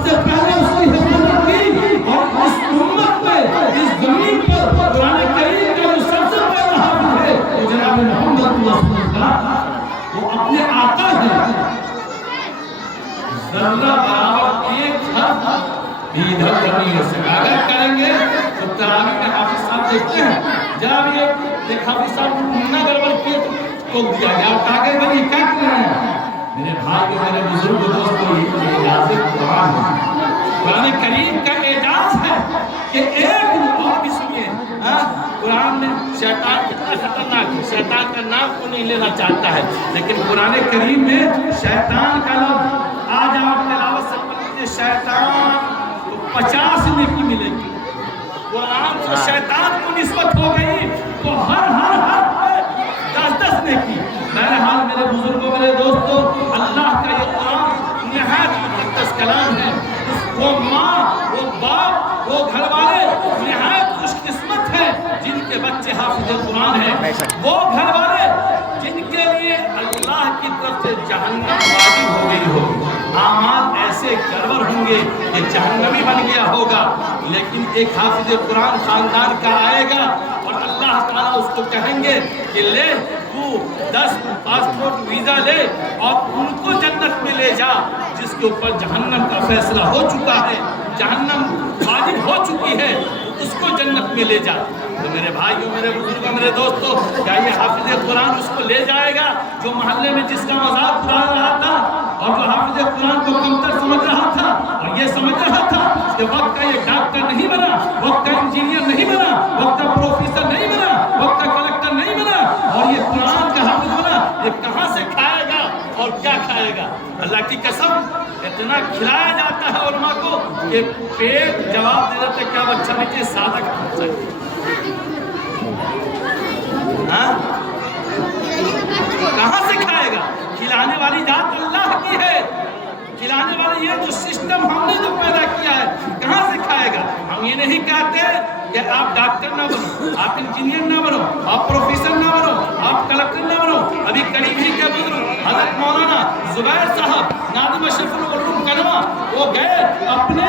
سب سے پہلے اس کی حکومت کی اور اس امت میں اس زمین پر قرآن کریم کا جو سب سے پہلا حافظ ہے وہ جناب محمد رسول اللہ، وہ اپنے آقا ہیں۔ ذرہ برابر ایک حرف بھی ادھر نہیں ہو سکا۔ اگر کریں گے تو تراویح میں حافظ صاحب دیکھتے ہیں جب یہ حافظ صاحب نہ گڑبڑ کیے تو دیا گیا، آپ کہا کہ بھائی یہ کیا کر رہے ہیں؟ میرے بھائی میرے بزرگ دوستوں، یہ اعجاز قرآن ہے، قرآن کریم کا اعجاز ہے کہ ایک اور بھی سنیے، قرآن میں شیطان کتنا خطرناک ہے، شیطان کا نام کو نہیں لینا چاہتا ہے، لیکن قرآن کریم میں شیطان کا لفظ آج آپ تلاوت سے پڑھتے شیطان تو 50 نیکی ملے گی۔ قرآن سے شیطان کو نسبت ہو گئی تو ہر پہ 10 نیکی۔ بہرحال میرے بزرگوں میرے دوستوں، اللہ کا یہ قرآن نہایت مقدس کلام ہے۔ وہ ماں، وہ باپ، وہ گھر والے نہایت خوش قسمت ہیں جن کے بچے حافظ قرآن ہیں، وہ گھر والے جن کے لیے اللہ کی طرف سے جہنم واجب ہو گئی ہو، اعمال ایسے گڑبڑ ہوں گے کہ جہنمی بن گیا ہوگا، لیکن ایک حافظ قرآن خاندان کا آئے گا اور اللہ تعالیٰ اس کو کہیں گے کہ لے تو 10 پاسپورٹ ویزا لے اور ان کو جنت میں لے جا جس کے اوپر جہنم کا فیصلہ ہو چکا ہے، جہنم واجب ہو چکی ہے، اس کو جنت میں لے جا۔ تو میرے بھائیوں میرے بزرگوں میرے دوستوں، کیا یہ حافظ قرآن اس کو لے جائے گا جو محلے میں جس کا مذاق اڑا رہا تھا اور جو حافظ قرآن کو کمتر سمجھ رہا تھا اور یہ سمجھ رہا تھا کہ وقت کا یہ ڈاکٹر نہیں بنا، وقت کا انجینئر نہیں بنا، وقت کا پروفیسر نہیں بنا، وقت کا کلکٹر نہیں بنا اور یہ قرآن کا حافظ بنا، یہ کہاں سے کھائے گا اور کیا کھائے گا؟ اللہ کی قسم اتنا کھلایا جاتا ہے علماء کو کہ پیٹ جواب دے دیتے کیا بچہ نیچے سادہ کھانا چاہیے۔ کہاں سے کھائے گا؟ کھلانے والی ذات اللہ کی ہے، کھلانے والی یہ جو سسٹم ہم نے جو پیدا کیا ہے کہاں سے کھائے گا؟ ہم یہ نہیں کہتے کہ آپ ڈاکٹر نہ بنو، آپ انجینئر نہ بنو، آپ پروفیسر نہ بنو، آپ کلکٹر نہ بنو۔ ابھی قریب ہی کے بزرگ حضرت مولانا زبیر صاحب نادم اشرف العلوم کنوا وہ گئے اپنے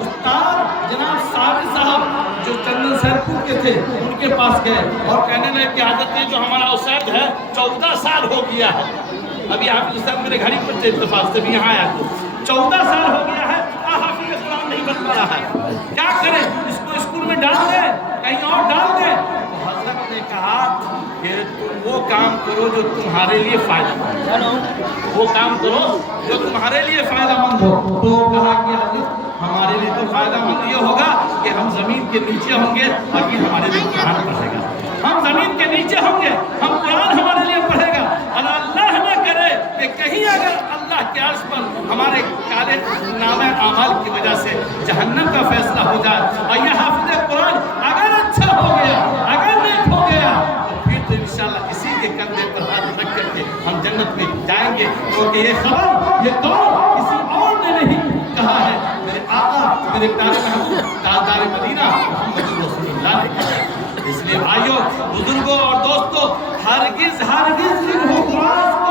استاد جناب صابر صاحب جو چندن سیرپور کے تھے ان کے پاس گئے اور کہنے لگے کہ حضرت یہ جو ہمارا استاد ہے 14 سال ہو گیا ہے، ابھی آپ استاد میرے گھر ہی پر اتفاق سے بھی یہاں آیا تو 14 سال ہو گیا ہے، حافظ قرآن نہیں بن پا رہا ہے، کیا کریں؟ اس کو اسکول میں ڈال دیں، کہیں اور ڈال دیں؟ تو حضرت نے کہا کہ تم وہ کام کرو جو تمہارے لیے فائدہ مند ہو، وہ کام کرو جو تمہارے لیے فائدہ مند ہو۔ تو کہا کہ حضرت ہمارے لیے تو فائدہ مند یہ ہوگا کہ ہم زمین کے نیچے ہوں گے اور یہ ہمارے لیے قرآن پڑھے گا، ہم زمین کے نیچے ہوں گے، ہم قرآن ہمارے لیے پڑھے گا، اور اللہ نہ کرے کہ کہیں اگر اللہ کے عرش پر ہمارے کالے نامہ اعمال کی وجہ سے جہنم کا فیصلہ ہو جائے اور یہ حافظ قرآن اگر اچھا ہو گیا، اگر نیک ہو گیا تو پھر تو انشاءاللہ اسی کے کندھے پر ہاتھ رکھ کر کے ہم جنت میں جائیں گے، کیونکہ یہ خبر یہ قول کسی اور نے نہیں کہا ہے، میرے آقا میرے پیارے محبوب تاجدار مدینہ محمد رسول اللہ نے کہا ہے۔ اس لیے بھائیوں بزرگوں اور دوستوں، ہرگز قرآن کو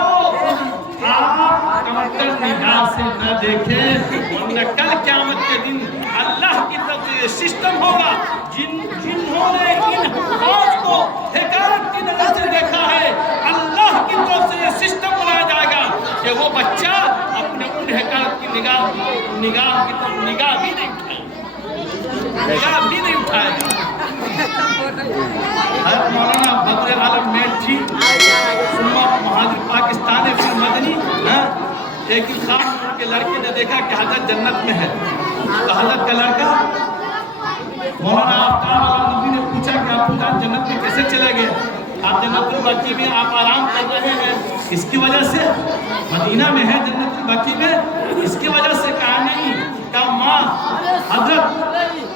آپ کمتر نگاہ سے نہ دیکھیں، ورنہ کل قیامت کے دن اللہ کی طرف سے یہ سسٹم ہوگا جنہوں نے ان حفاظ کو حکایت کی نظر سے دیکھا ہے، اللہ کی طرف سے یہ سسٹم بنایا جائے گا کہ وہ بچہ اپنے ان حکایت کی نگاہ کی طرف نگاہ بھی نہیں اٹھائے گا۔ حضرت مولانا بدر عالم میٹ جی مہاجر پاکستان فی مدنی ایک انسان کے لڑکے نے دیکھا کہ حضرت جنت میں ہے، تو حضرت کا لڑکا مولانا آفتاب عالم نبی نے پوچھا کہ آپ خدا جنت میں کیسے چلے گئے؟ آپ جنت البقیع میں آپ آرام کر رہے ہیں، اس کی وجہ سے مدینہ میں ہے جنت البقیع میں، اس کی وجہ سے کہا نہیں، کہا ماں حضرت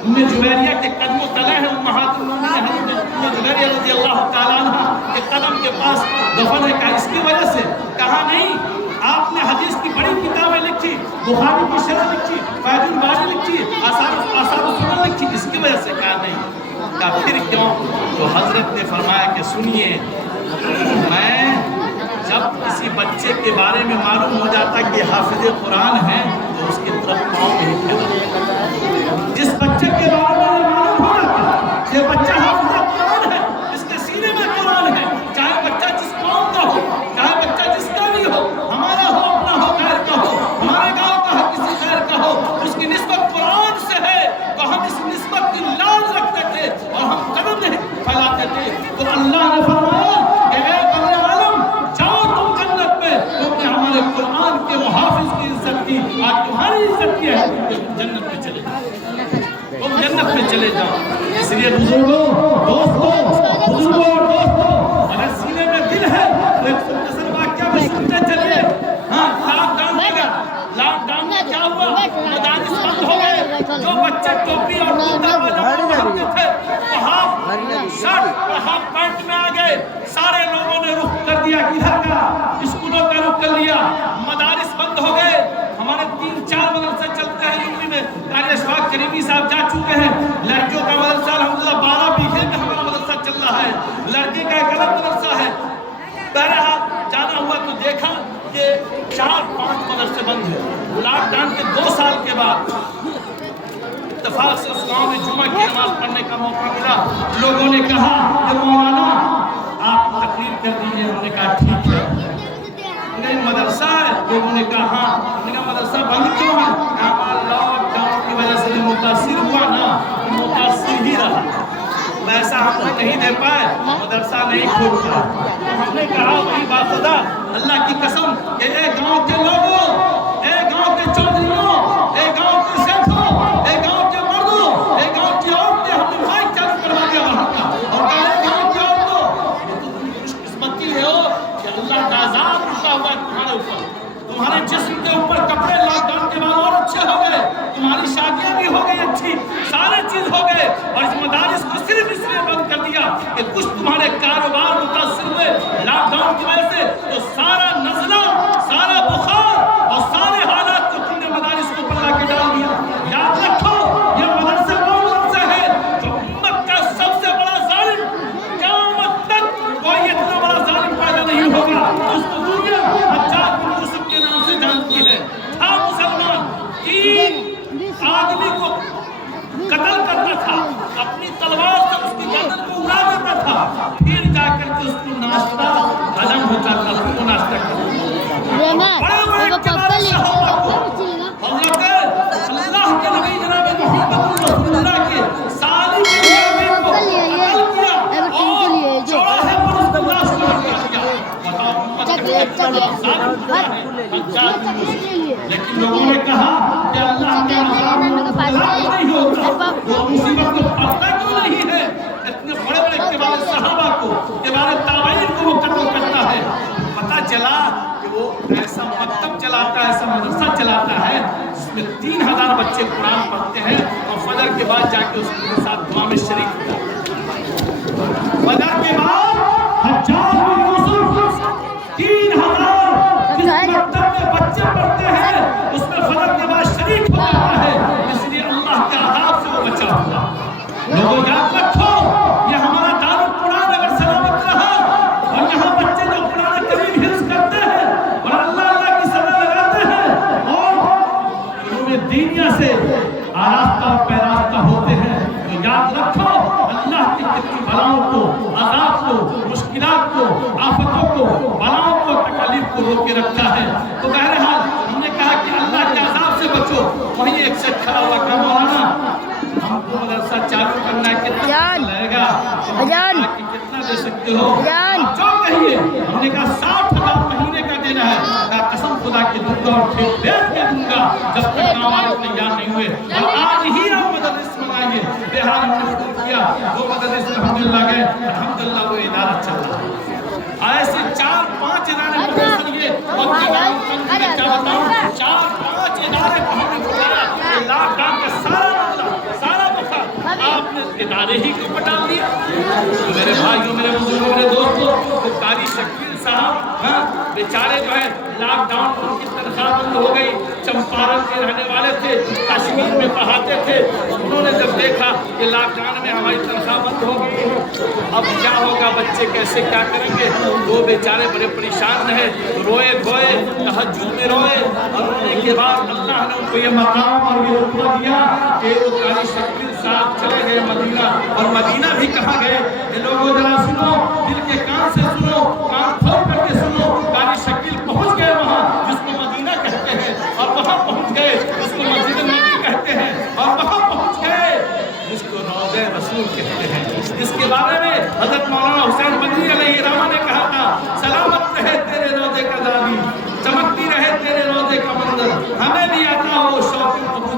ام جویریہ کے قدم و تلے ہیں، امہات المومنین حضرت ام جویریہ رضی اللہ تعالیٰ عنہ کے قدم کے پاس دفن ہے، کہا اس کی وجہ سے، کہا نہیں، آپ نے حدیث کی بڑی کتابیں لکھی، بخاری کی شرح لکھی، فیض الباری لکھی، آثار السنن لکھی، اس کی وجہ سے، کہا نہیں، کہا پھر کیوں؟ تو حضرت نے فرمایا کہ سنیے، میں جب کسی بچے کے بارے میں معلوم ہو جاتا کہ حافظ قرآن ہے تو اس کی طرف پاؤں یہ ہے کہ تم جنت میں چلے جاؤ، تم جنت میں چلے جاؤ۔ اس لیے بزرگوں، دوستوں، اگر سینے میں دل ہے تو ایک مختصر واقعہ میں سنتے چلیے۔ ہاں، لاک ڈاؤن میں کیا ہوا؟ مدارس بند ہو گئے، جو بچے ٹوپی اور کرتا پاجامہ پہنتے تھے وہ ہاف شرٹ اور ہاف پینٹ میں آ گئے۔ سارے لوگوں نے رخ کر دیا کدھر کا؟ اسکولوں کا رخ کر لیا، مدارس بند ہو گئے۔ ہمارے 3-4 مدرسے چلتے ہیں یوپی میں، قاری اشفاق کریمی صاحب جا چکے ہیں۔ لڑکیوں کا مدرسہ الحمدللہ 12 بیگھے میں ہمارا مدرسہ چل رہا ہے، لڑکے کا ایک الگ مدرسہ ہے۔ بہرحال جانا ہوا تو دیکھا کہ 4-5 مدرسے بند ہیں۔ لاک ڈاؤن کے 2 سال کے بعد اتفاق سے اس گاؤں میں جمعہ کی نماز پڑھنے کا موقع ملا۔ لوگوں نے کہا کہ مولانا آپ تقریر کر دیجیے۔ ہم نے کہا ٹھیک ہے۔ نہیں مدرسہ ہے؟ لوگوں نے کہا ہاں۔ ہم نے کہا مدرسہ بند کیوں ہے؟ لاک ڈاؤن کی وجہ سے متاثر ہوا نا، متاثر ہی رہا، پیسہ ہم کو نہیں دے پائے، مدرسہ نہیں کھول پائے۔ ہم نے کہا وہی بات خدا اللہ کی قسم کہ اے گاؤں کے لوگوں، اے گاؤں کے چودھریوں، اے گاؤں کے سیٹھوں، اے گاؤں کے مردوں، اے گاؤں کی عورتیں، ہم نے مائک چالو کروا دیا وہاں کا اور کہا اے گاؤں کی عورتوں، یہ تو تم خوش قسمتی ہے ہو کہ اللہ کا عذاب رکا ہوا ہے تمہارے اوپر، تمہارے جسم کے اوپر کپڑے لاک ڈاؤن کے بعد اور اچھے ہو گئے، تمہاری شادیاں بھی ہو گئی اچھی، سارے چیز ہو گئے، اور اس مدارس کو صرف اس لیے بند کر دیا کہ کچھ تمہارے کاروبار متاثر ہوئے لاک ڈاؤن کی وجہ سے، تو سارا نزلہ، سارا بخار اور سارے حالات کو تم نے مدارس کو پلہ کے ڈال دیا۔ یاد رکھو یہ مدرسہ وہ مدرسہ ہے جو امت کا سب سے بڑا ظالم، قیامت تک کوئی اتنا بڑا ظالم پیدا نہیں ہوگا جس کو دنیا حجاج بن یوسف کے نام سے جانتی ہے۔ تھا مسلمان، 3 آدمی کو قتل کرتا تھا، اپنی تلوار سے اس کی گردن کو اڑا دیتا تھا، پھر جا کر کے اس کو ناشتہ ہضم ہوتا تھا، پھر وہ ناشتہ کرتا تھا۔ بڑے بڑے کبار صحابہ کو حضرت اللہ کے نبی جناب محمد رسول اللہ کے سالی کے نبی کو قتل کیا اور چوراہے پر اس کو لاش کر دیا۔ بتاؤ امت کا لیکن لوگوں نے کہا کہ اللہ کے عذاب نہیں ہوتا، وہ مصیبت کو پڑھتا کیوں نہیں ہے؟ اتنے بڑے بڑے کبار صحابہ کو، کبار تابعین کو وہ قتل کرتا ہے۔ پتہ چلا کہ وہ ایسا مکتب چلاتا ہے، ایسا مدرسہ چلاتا ہے جس میں 3000 بچے قرآن پڑھتے ہیں اور فجر کے بعد جا کے اس کے ساتھ دعا میں شریک ہوتا ہے۔ فجر کے بعد حجاج بن یوسف 3000 جس مکتب میں بچے پڑھتے ہیں اس میں فجر کے بعد شریک ہو جاتا ہے، اس لیے اللہ کے عذاب سے وہ بچا ہوا۔ لوگوں یاد رکھو یہ ہمارا دار القرآن اگر سلامت رہا اور یہاں بچے جو قرآن کریم حفظ کرتے ہیں اور اللہ اللہ کی صدا لگاتے ہیں اور علوم دینیا سے آراستہ اور پیراستہ ہوتے ہیں، تو یاد رکھو اللہ کی کتنی بلاؤں کو، عذاب کو، مشکلات کو، آفتوں کو، بلاؤں کو، تکالیف کو روکے رکھتا ہے۔ تو بہرحال ہم نے کہا کہ اللہ کے عذاب سے بچو۔ وہیں ایک شخص کھڑا ہوا کہ مولانا ہم کو مدرسہ چالو کرنا ہے، کتنا لگے گا؟ کتنا دے سکتے ہو؟ آپ جو کہیے۔ ہم نے کہا 60,000 مہینے کا دینا ہے۔ کہا قسم خدا کی دوں گا اور پھر بیچ کے دوں گا جب تک کام والے تیار نہیں ہوئے، اور آج ہی آپ مدرس منگائیے۔ بہرحال ہم نے فون کیا، 2 مدرس الحمدللہ گئے، الحمدللہ وہ ادارہ چل رہا ہے۔ ایسے 4-5 ادارے پروفیسر یہ اور کیا بتاؤں 4-5 ادارے کو ہم نے بتایا کہ لاک ڈاؤن کا سارا بخار آپ نے ادارے ہی کو پٹا دیا۔ میرے بھائیوں، میرے بزرگوں، میرے دوستوں، تو قاری شکیل صاحب بیچارے جو ہے لاک ڈاؤن پر ان کی تنخواہ بند ہو گئی، چمپارن کے رہنے والے تھے، کشمیر میں پڑھاتے تھے، انہوں نے جب دیکھا کہ لاک ڈاؤن میں ہماری تنخواہ بند ہو گئی ہے، اب کیا ہوگا، بچے کیسے کیا کریں گے؟ وہ بیچارے بڑے پریشان رہے، روئے دھوئے، تہجد میں روئے، اور رونے کے بعد اللہ نے ان کو یہ مقام اور یہ رتبہ دیا کہ وہ قاری شکیل صاحب چلے گئے مدینہ۔ اور مدینہ بھی کہاں گئے؟ یہ لوگوں ذرا سنو، دل کے کان سے سنو، کان کھول کر کے سنو۔ قاری شکیل پہنچ گئے وہاں جس کو مدینہ کہتے ہیں، اور وہاں پہنچ گئے جس کو مسجد نبی کہتے ہیں، اور وہاں پہنچ گئے جس کو روضہ رسول کہتے ہیں، جس کے بارے میں حضرت مولانا حسین بدری علیہ الرحمہ نے کہا تھا سلامت رہے تیرے روضے کا دادی، چمکتی رہے تیرے روضے کا منظر، ہمیں بھی آتا ہو شوق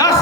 10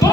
2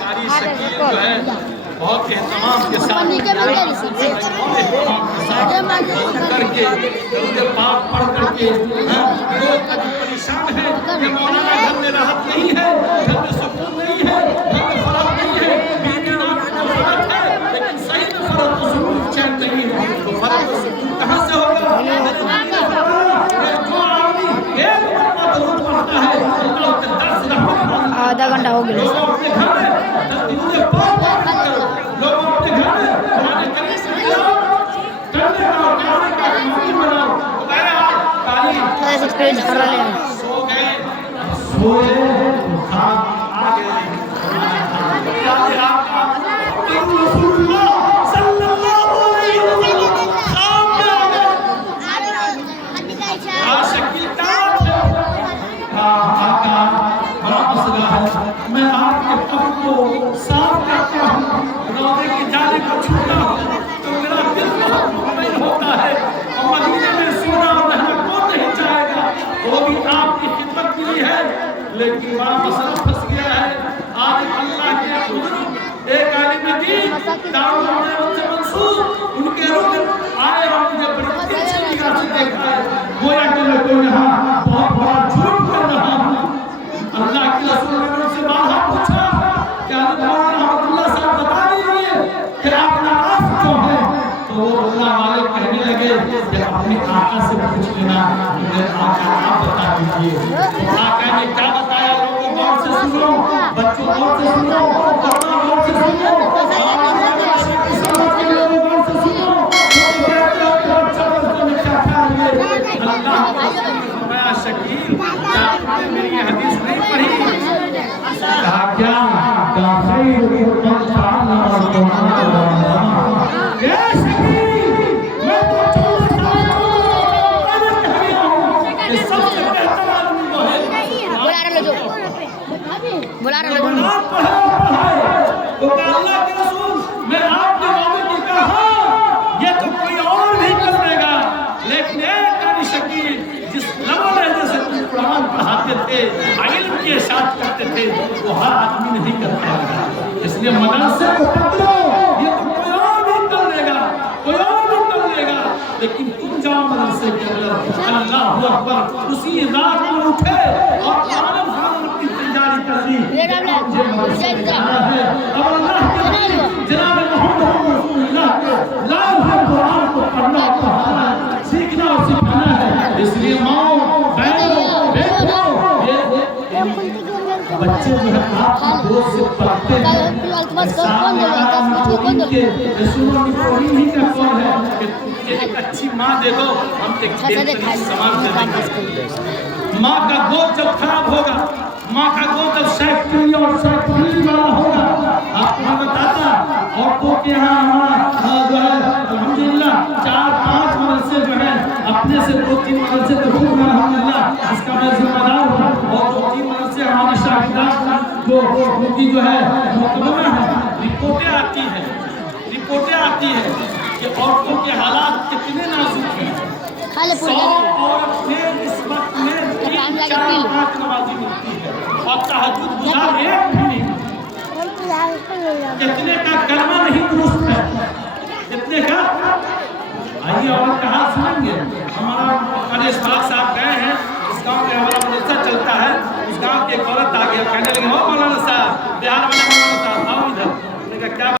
قاری شکیل جو ہے بہت اہتمام کے ساتھ کر کے درود پاک پڑھ کر کے لوگ کبھی پریشان ہیں کہ مولانا گھر میں راحت نہیں ہے، گھر میں سکون نہیں ہے، گھر میں فرح نہیں ہے، بیوی نام کا فرق ہے لیکن صحیح میں فرح و سکون چین نہیں ہے، تو فرح و سکون کہاں سے ہوگا؟ جو آدمی ایک مرتبہ درود پڑھتا ہے اللہ کے در سے رحمت آدھا گھنٹہ ہو گیا لوگ اپنے گھر میں درود پاک پڑھ کر لوگ اپنے گھر میں قرآن کریم سے تلاوت کرنے کا قرآن کا مفہوم بناؤ تو بہرحال قاری سو گئے سوئے خواب آ گئے رسول اللہ صلی اللہ علیہ وسلم خواب میں آ گئے شکیل تاج آقا بڑا مسئلہ ہے، میں آپ کے قبر کو صاف کرتا ہوں، روزے کی جانب کو چھوڑتا ہوں تو میرا دل بہت مطمئن ہوتا ہے اور مدینے میں سونا اور رہنا کون نہیں چاہے گا، وہ بھی آپ کی خدمت کے لیے ہے لیکن بڑا مسئلہ پھنس گیا ہے۔ آج اللہ کے حضور ایک عالم دین دارالعلوم سے منسوب ان کے رکن آئے اور مجھے بڑی تیزی نگاہ سے دیکھا ہے، گویا کہ میں کوئی یہاں بہت بڑا جھوٹ کر رہا ہوں۔ اللہ کے رسول نے ان سے بارہا پوچھا کہ حضرت مولانا رحمت اللہ صاحب بتا دیجئے کہ آپ ناراض کیوں ہیں؟ تو وہ اللہ والے کہنے لگے کہ اپنے آقا سے پوچھ لینا، میرے آقا آپ بتا دیجئے۔ تو آقا نے کیا بتایا؟ لوگوں غور سے سنو، بچوں غور سے سنو، بڑوں غور سے سنو، شکیل میری یہ حدیث نہیں پڑھی، کہا کیا میں تو سب سے بہتر آدمی وہ ہے تو اللہ کے رسول میں آپ کے بابے کی کہا یہ تو کوئی اور بھی کر دے گا لیکن ایک قاری شکیل جس لمحہ لہجے سے تم قرآن پڑھاتے تھے، علم کی اشاعت کرتے تھے، وہ ہر آدمی نہیں کر پائے گا، اس لیے مدرسے کو پکڑو، یہ تو کوئی اور بھی کر لے گا، کوئی اور بھی کر لے گا لیکن تم جاؤ مدرسے کے اندر، اللہ اکبر اسی رات میں اٹھے اور عالم خان اپنی تیاری کر دی۔ اب اللہ کے جناب محمد رسول اللہ کے لائے ہوئے قرآن کو پڑھنا پڑھانا سیکھنا اور سکھانا ہے، اس لیے ماؤں بہنوں بیٹوں بچے جو ہے آپ کی دوست سے پڑھتے ہیں، رسولوں کی توہین ہی کا قول ہے کہ ایک اچھی ماں دے دو ہم ایک سامان دے دیں گے۔ ماں کا گود جب خراب ہوگا، ماں کا گود جب سیکٹری اور سیکٹری والا ہوگا، آپ کو بتاتا عورتوں کے یہاں ہمارا جو ہے الحمدللہ 4-5 مدرسے جو ہیں اپنے سے 2-3 مدرسے تو خوب الحمدللہ اس کا میں ذمہ دار ہوں اور 2-3 مدرسے ہماری شاہدات جو ان کی جو ہے مقدمہ ہے، رپورٹیں آتی ہیں کہ عورتوں کے حالات کتنے نازک ہیں۔ 100 عورت میں اس وقت میں 3-4-5 نمازی ملتی ہے اور تہجد گزار ایک بھی نہیں، کتنے کا کلمہ نہیں درست ہے، کتنے کا آئیے اور کہاں سنیں گے۔ ہمارا قاری اسحاق صاحب گئے ہیں، اس گاؤں میں ہمارا مدرسہ چلتا ہے، اس گاؤں کی ایک عورت آ گیا کہنے لگے ہو مولانا صاحب بہار والے مولانا صاحب آؤ ادھر، میں نے کہا کیا